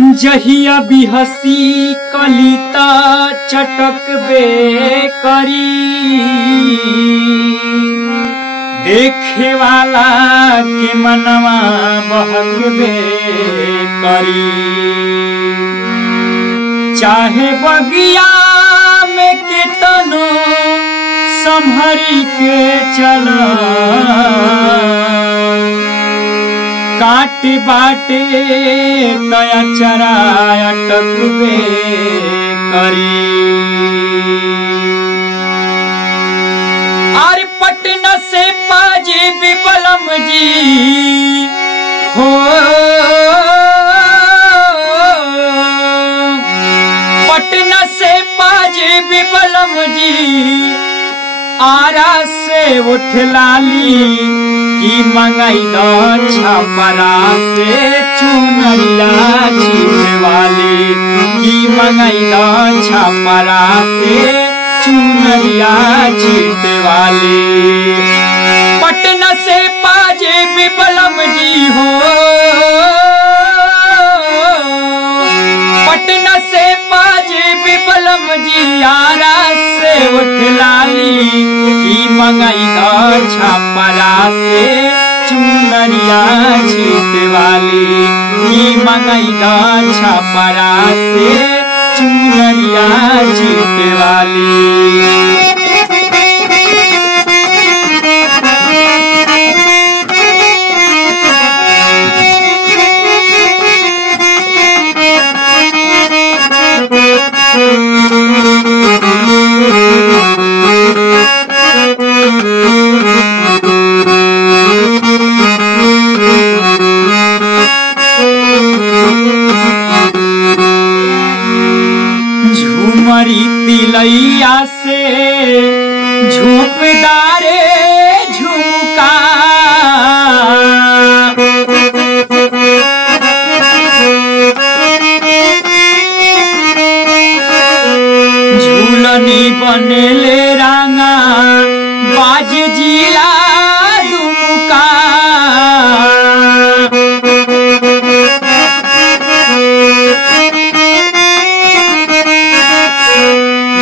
जहिया भी हसी कलिता चटक बे करी, देखे वाला के मनवा बहक बे करी। चाहे बगिया में कितनो संभरी के चला, काटे बाटे तया चरा अटक बे करी। अरे पटना से पाजे बिबलम जी हो, पटना से पाजे बिबलम जी, आरा से उठ लाली की मंगाई दो छपरा से चुनरिया छीटे वाली, की मंगाई दो छपरा से चुनरिया छीटे वाली। पटना से पाजे बिबलम जी हो, पटना से पाजे बिबलम जी, आरा से उठ लाली की मंगाई दो छपरा से चुनरिया छीटे वाली, की मंगाई दो छपरा से चुनरिया छीटे वाली। झूमरी तिलैया से झोंपदारे झुमका, झूलनी बनेले रांगा बाज जिला दुमुका।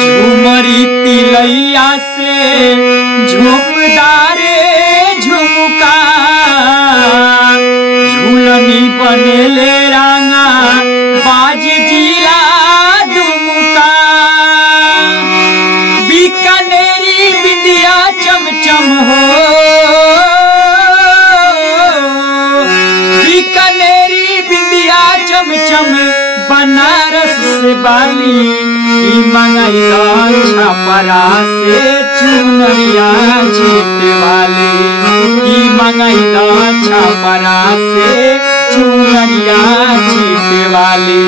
झूमरी तिलैया से झोंपदारे झुमका, झूलनी बनेले रांगा बाज जिला दुमुका। बीकानेरी बिंदिया चमचम हो, बीकानेरी बिंदिया चमचम, बनारस से बाली की मंगाई दो छपरा से चुनरिया छीटे वाली, की मंगाई दो छपरा से चुनरिया छीटे वाली।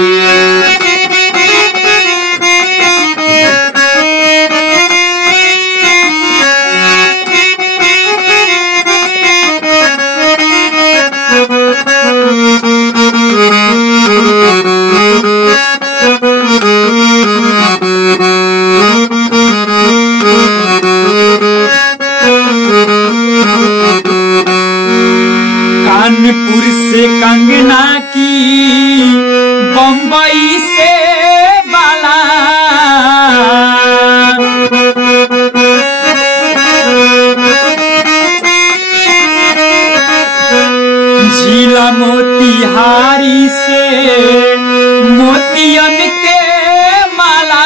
कानपुर से कंगना की, बम्बई से बाला, जिला मोतिहारी से मोतियन के माला।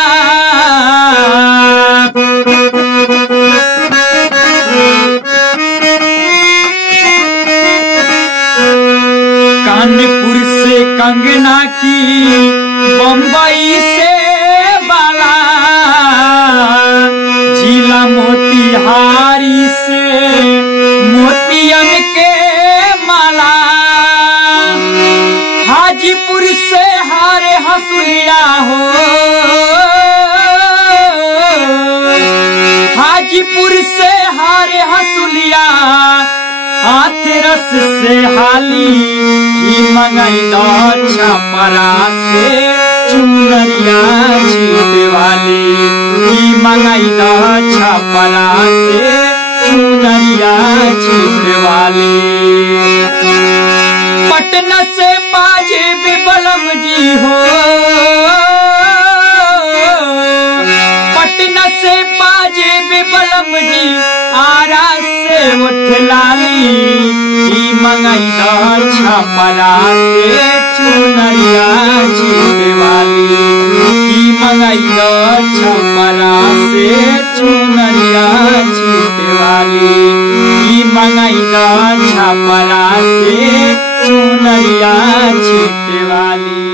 कानपुर से कंगना की, बम्बई से बाला, जिला मोतिहारी से मोतियन के माला। हाजीपुर से हारे हसुलिया हो, हाजीपुर से हारे हसुलिया, हाथरस से हाली की मंगाई दो छपरा से चुनरिया छीटे वाली, की मंगाई दो छपरा से चुनरिया छीटे वाली। पटना से बाजे बिबलम जी हो, पटना से बाजे बिबलम जी, आरा से उठ लाली, ई मंगई न छपरा से चुनरिया जीते वाली, ई मंगई न छपरा से चुनरिया जीते वाली, ई मंगई न छपरा से चुनरिया जीते वाली।